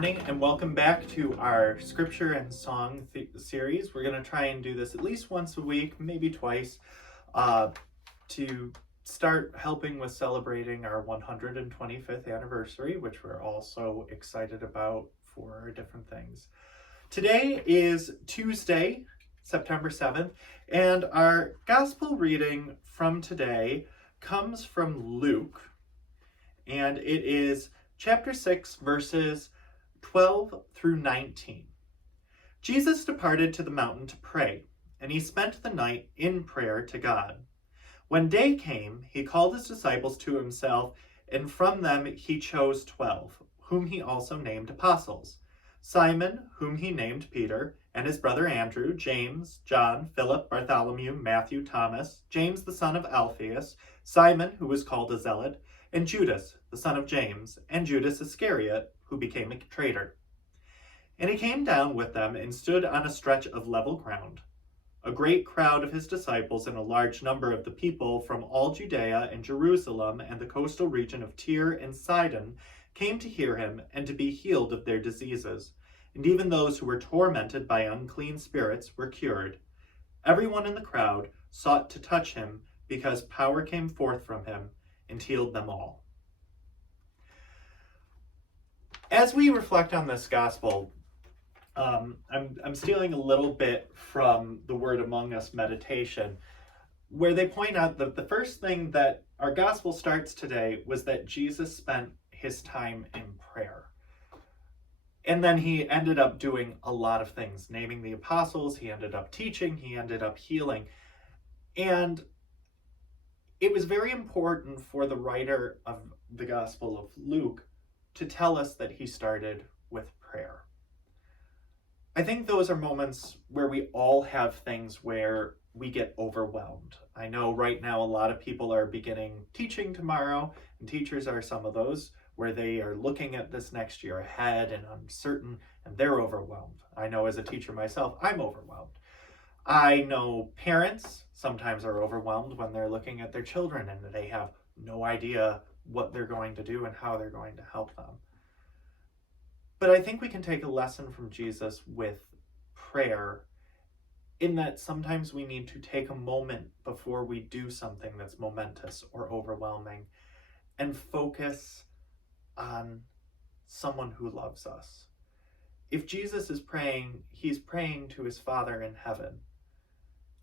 morning and welcome back to our scripture and song series. We're going to try and do this at least once a week, maybe twice, to start helping with celebrating our 125th anniversary, which we're also excited about for different things. Today is Tuesday, September 7th, and our gospel reading from today comes from Luke, and it is chapter 6, verses 12 through 19. Jesus departed to the mountain to pray, and he spent the night in prayer to God. When day came, he called his disciples to himself, and from them he chose 12, whom he also named apostles: Simon, whom he named Peter, and his brother Andrew, James, John, Philip, Bartholomew, Matthew, Thomas, James the son of Alphaeus, Simon, who was called a zealot, and Judas, the son of James, and Judas Iscariot, who became a traitor. And he came down with them and stood on a stretch of level ground. A great crowd of his disciples and a large number of the people from all Judea and Jerusalem and the coastal region of Tyre and Sidon came to hear him and to be healed of their diseases. And even those who were tormented by unclean spirits were cured. Everyone in the crowd sought to touch him, because power came forth from him and healed them all. As we reflect on this gospel, I'm stealing a little bit from the Word Among Us meditation, where they point out that the first thing that our gospel starts today was that Jesus spent his time in prayer. And then he ended up doing a lot of things, naming the apostles, he ended up teaching, he ended up healing. And it was very important for the writer of the Gospel of Luke to tell us that he started with prayer. I think those are moments where we all have things where we get overwhelmed. I know right now a lot of people are beginning teaching tomorrow, and teachers are some of those, where they are looking at this next year ahead and uncertain, and they're overwhelmed. I know as a teacher myself, I'm overwhelmed. I know parents sometimes are overwhelmed when they're looking at their children and they have no idea what they're going to do and how they're going to help them. But I think we can take a lesson from Jesus with prayer, in that sometimes we need to take a moment before we do something that's momentous or overwhelming and focus on someone who loves us. If Jesus is praying, he's praying to his Father in heaven,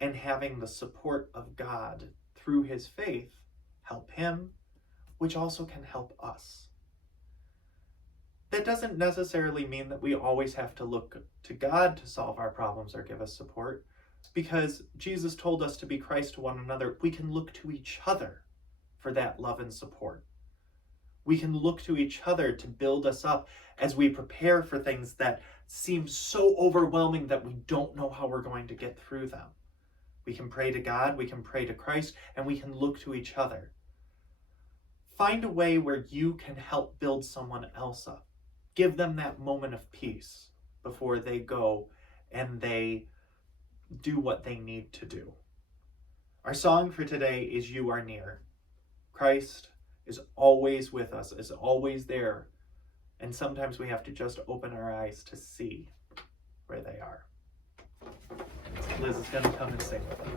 and having the support of God through his faith help him, which also can help us. That doesn't necessarily mean that we always have to look to God to solve our problems or give us support, because Jesus told us to be Christ to one another. We can look to each other for that love and support. We can look to each other to build us up as we prepare for things that seem so overwhelming that we don't know how we're going to get through them. We can pray to God, we can pray to Christ, and we can look to each other. Find a way where you can help build someone else up. Give them that moment of peace before they go and they do what they need to do. Our song for today is "You Are Near." Christ is always with us, is always there. And sometimes we have to just open our eyes to see where they are. Liz is going to come and sing with us.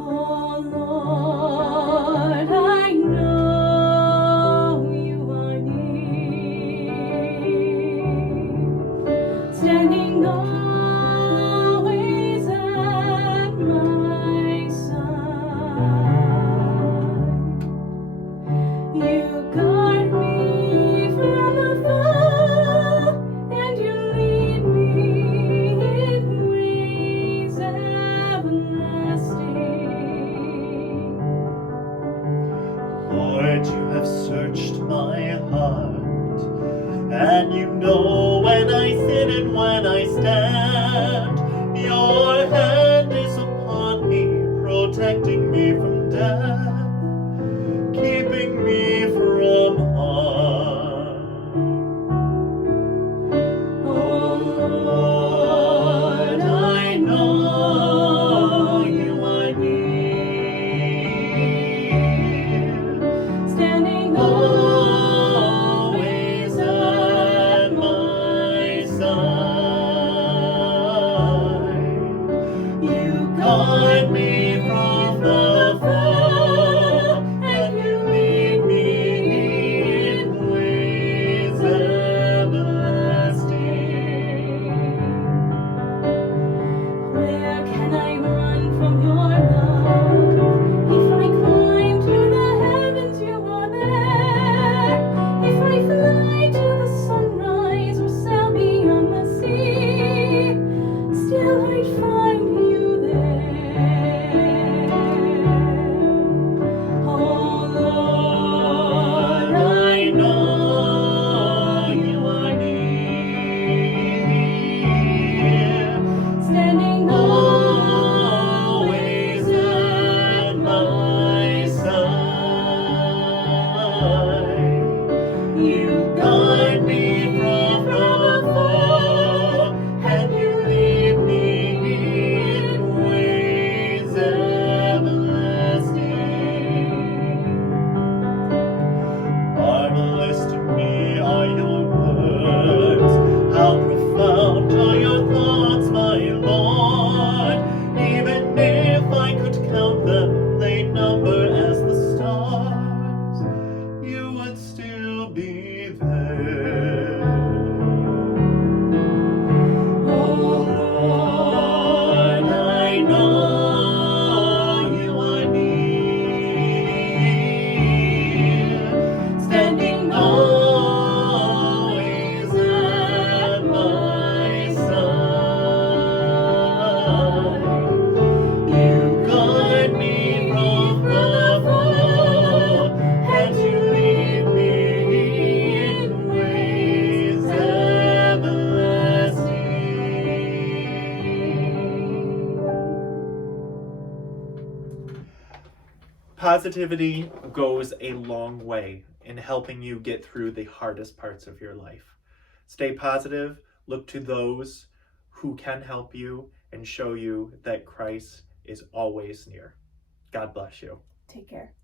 Oh Lord, I know you are near, standing always at my side. You guard me from the foe, and you lead me in ways everlasting. Lord, you have searched my heart, and you know when I sit and when I stand. Your hand is upon me, protecting me from death, keeping me from harm. Oh Lord, Positivity goes a long way in helping you get through the hardest parts of your life. Stay positive, look to those who can help you and show you that Christ is always near. God bless you. Take care.